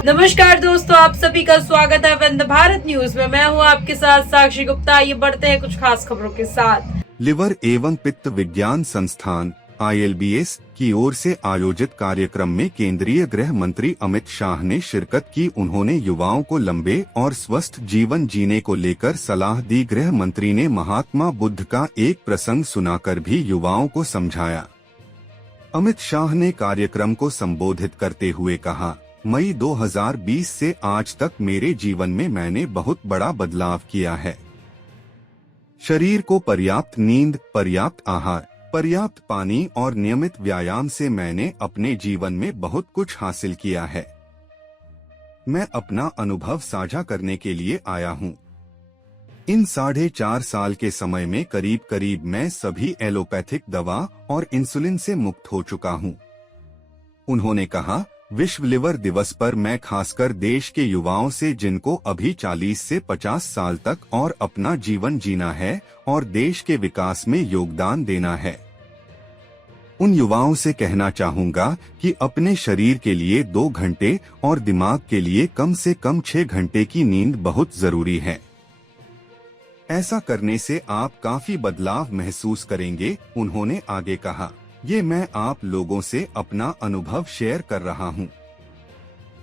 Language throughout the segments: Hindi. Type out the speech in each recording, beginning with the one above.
नमस्कार दोस्तों, आप सभी का स्वागत है वंदे भारत न्यूज में। मैं हूं आपके साथ साक्षी गुप्ता। आइए बढ़ते हैं कुछ खास खबरों के साथ। लिवर एवं पित्त विज्ञान संस्थान ILBS की ओर से आयोजित कार्यक्रम में केंद्रीय गृह मंत्री अमित शाह ने शिरकत की। उन्होंने युवाओं को लंबे और स्वस्थ जीवन जीने को लेकर सलाह दी। गृह मंत्री ने महात्मा बुद्ध का एक प्रसंग सुनाकर भी युवाओं को समझाया। अमित शाह ने कार्यक्रम को संबोधित करते हुए कहा, मई 2020 से आज तक मेरे जीवन में मैंने बहुत बड़ा बदलाव किया है। शरीर को पर्याप्त नींद, पर्याप्त आहार, पर्याप्त पानी और नियमित व्यायाम से मैंने अपने जीवन में बहुत कुछ हासिल किया है। मैं अपना अनुभव साझा करने के लिए आया हूँ। इन 4.5 साल के समय में करीब करीब मैं सभी एलोपैथिक दवा और इंसुलिन से मुक्त हो चुका हूँ। उन्होंने कहा, विश्व लिवर दिवस पर मैं खासकर देश के युवाओं से, जिनको अभी 40 से 50 साल तक और अपना जीवन जीना है और देश के विकास में योगदान देना है, उन युवाओं से कहना चाहूँगा कि अपने शरीर के लिए 2 घंटे और दिमाग के लिए कम से कम 6 घंटे की नींद बहुत जरूरी है। ऐसा करने से आप काफी बदलाव महसूस करेंगे। उन्होंने आगे कहा, ये मैं आप लोगों से अपना अनुभव शेयर कर रहा हूँ।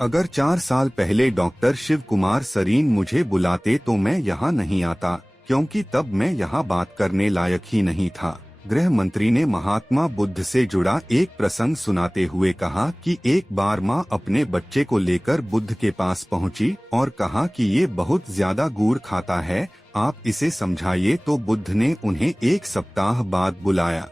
अगर 4 साल पहले डॉक्टर शिव कुमार सरीन मुझे बुलाते तो मैं यहाँ नहीं आता, क्योंकि तब मैं यहाँ बात करने लायक ही नहीं था। गृह मंत्री ने महात्मा बुद्ध से जुड़ा एक प्रसंग सुनाते हुए कहा कि एक बार माँ अपने बच्चे को लेकर बुद्ध के पास पहुँची और कहा कि ये बहुत ज्यादा गुड़ खाता है, आप इसे समझाइए। तो बुद्ध ने उन्हें 1 सप्ताह बाद बुलाया।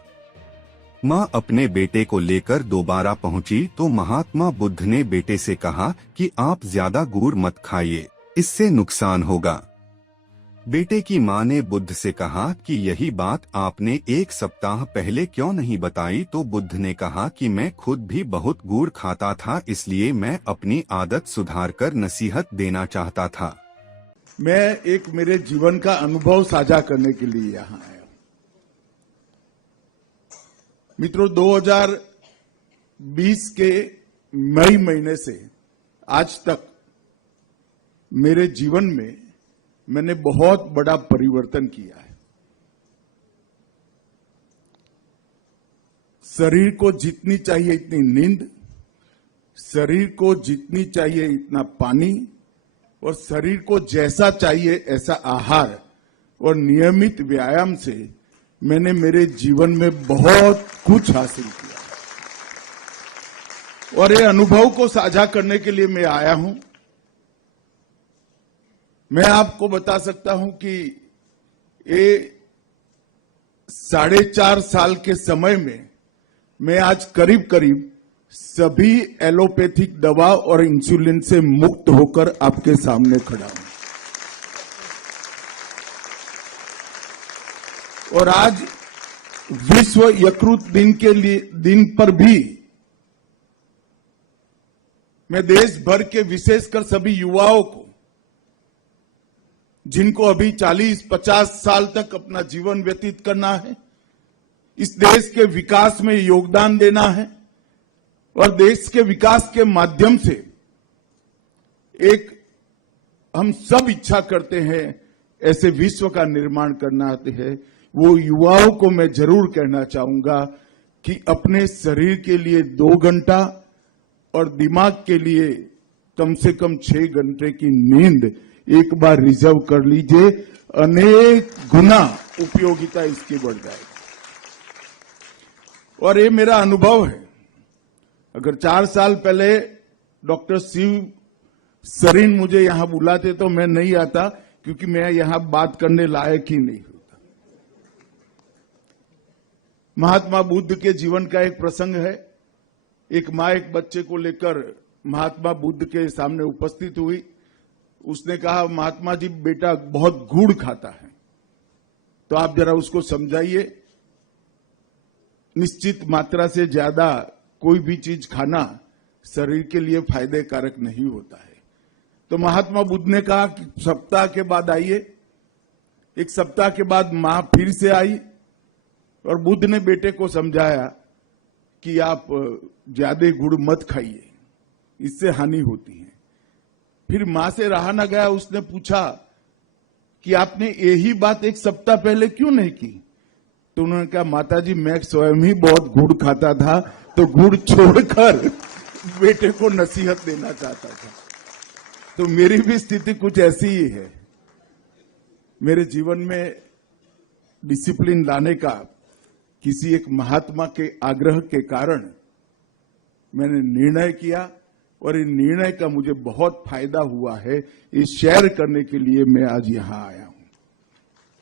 माँ अपने बेटे को लेकर दोबारा पहुंची तो महात्मा बुद्ध ने बेटे से कहा कि आप ज्यादा गुड़ मत खाइए, इससे नुकसान होगा। बेटे की माँ ने बुद्ध से कहा कि यही बात आपने 1 सप्ताह पहले क्यों नहीं बताई। तो बुद्ध ने कहा कि मैं खुद भी बहुत गुड़ खाता था, इसलिए मैं अपनी आदत सुधार कर नसीहत देना चाहता था। मैं एक मेरे जीवन का अनुभव साझा करने के लिए यहाँ आया। मित्रों, 2020 के मई महीने से आज तक मेरे जीवन में मैंने बहुत बड़ा परिवर्तन किया है। शरीर को जितनी चाहिए इतनी नींद, शरीर को जितनी चाहिए इतना पानी और शरीर को जैसा चाहिए ऐसा आहार और नियमित व्यायाम से मैंने मेरे जीवन में बहुत कुछ हासिल किया और ये अनुभव को साझा करने के लिए मैं आया हूं। मैं आपको बता सकता हूं कि ये 4.5 साल के समय में मैं आज करीब करीब सभी एलोपैथिक दवा और इंसुलिन से मुक्त होकर आपके सामने खड़ा हूं। और आज विश्व यकृत दिन पर भी मैं देश भर के विशेषकर सभी युवाओं को, जिनको अभी 40-50 साल तक अपना जीवन व्यतीत करना है, इस देश के विकास में योगदान देना है और देश के विकास के माध्यम से एक हम सब इच्छा करते हैं ऐसे विश्व का निर्माण करना है, वो युवाओं को मैं जरूर कहना चाहूंगा कि अपने शरीर के लिए 2 घंटा और दिमाग के लिए कम से कम 6 घंटे की नींद एक बार रिजर्व कर लीजिए। अनेक गुना उपयोगिता इसकी बढ़ जाएगी। और ये मेरा अनुभव है। अगर 4 साल पहले डॉक्टर शिव सरीन मुझे यहां बुलाते तो मैं नहीं आता, क्योंकि मैं यहां बात करने लायक ही नहीं होता। महात्मा बुद्ध के जीवन का एक प्रसंग है। एक माँ एक बच्चे को लेकर महात्मा बुद्ध के सामने उपस्थित हुई। उसने कहा, महात्मा जी, बेटा बहुत गुड़ खाता है, तो आप जरा उसको समझाइए। निश्चित मात्रा से ज्यादा कोई भी चीज खाना शरीर के लिए फायदे कारक नहीं होता है। तो महात्मा बुद्ध ने कहा कि सप्ताह के बाद आइए। 1 सप्ताह के बाद मां फिर से आई और बुद्ध ने बेटे को समझाया कि आप ज्यादा गुड़ मत खाइए, इससे हानि होती है। फिर मां से रहा न गया, उसने पूछा कि आपने यही बात एक सप्ताह पहले क्यों नहीं की? तो उन्होंने कहा, माताजी मैं स्वयं ही बहुत गुड़ खाता था, तो गुड़ छोड़कर बेटे को नसीहत देना चाहता था। तो मेरी भी स्थिति कुछ ऐसी ही है। मेरे जीवन में डिसिप्लिन लाने का किसी एक महात्मा के आग्रह के कारण मैंने निर्णय किया, और इन निर्णय का मुझे बहुत फायदा हुआ है। ये शेयर करने के लिए मैं आज यहां आया हूं।